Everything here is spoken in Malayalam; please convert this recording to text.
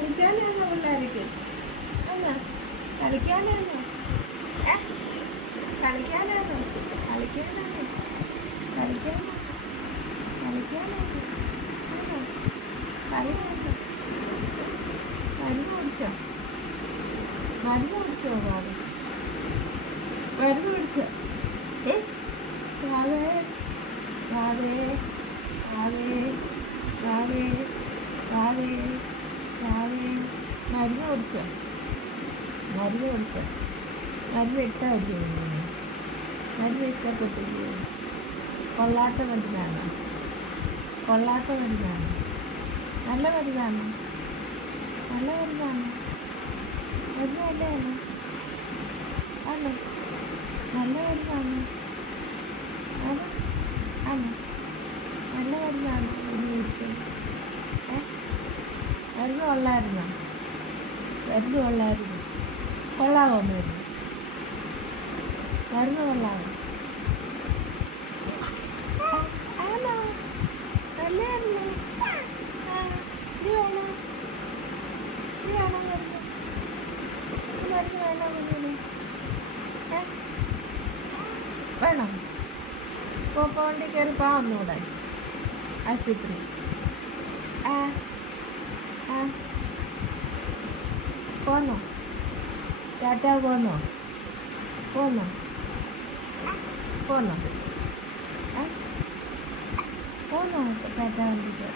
കളിക്കാനാണോ പിള്ളേർക്ക്? എന്നാ കളിക്കാനാണോ? കളിക്കാനാണോ? കളിക്കാനാണോ? കളിക്കാനോ? കളിക്കാനാണോ? കളിയാണോ? മരുന്ന് കുടിച്ചോ? മരുന്ന് കുടിച്ചോ ബാബു? മരുന്ന് കുടിച്ചോ? രാവേ രാവേ രാവേ രാവേ രാവേ രാവേ മരുന്ന് കുടിച്ചോ? മരുന്ന് കുടിച്ചോ? മരുന്ന് ഇഷ്ടമല്ലേ? മരുന്ന് ഇഷ്ടപ്പെട്ടില്ലേ? കൊള്ളാത്ത മരുന്നാണോ? കൊള്ളാത്ത മരുന്നാണോ? നല്ല മരുന്നാണോ? നല്ല മരുന്നാണോ? മരുന്ന് നല്ലതാണോ? ആണോ? നല്ല മരുന്നാണോ? ആണോ? ആണോ? നല്ല മരുന്നാണോ മരുന്ന് കുടിച്ചത്? മരുന്ന് കൊള്ളായിരുന്നോ? മരുന്ന് കൊള്ളായിരുന്നു. കൊള്ളാവോ മരുന്ന്? മരുന്ന് കൊള്ളാവോ? ആണോ? നല്ലതാണല്ലോ. ഇത് വേണോ? ഇത് വേണോ മരുന്ന്? ഈ മരുന്ന് വേണോ കുഞ്ഞിന്? വേണോ? വണ്ടി കയറി ഒന്നുകൂടെ ആശുപത്രി. ആ ആ പോന്നോ? ടാറ്റ പോന്നോ? പോന്നോ? പോന്നോ? പോന്നോ ടാറ്റ വണ്ടിക്ക്?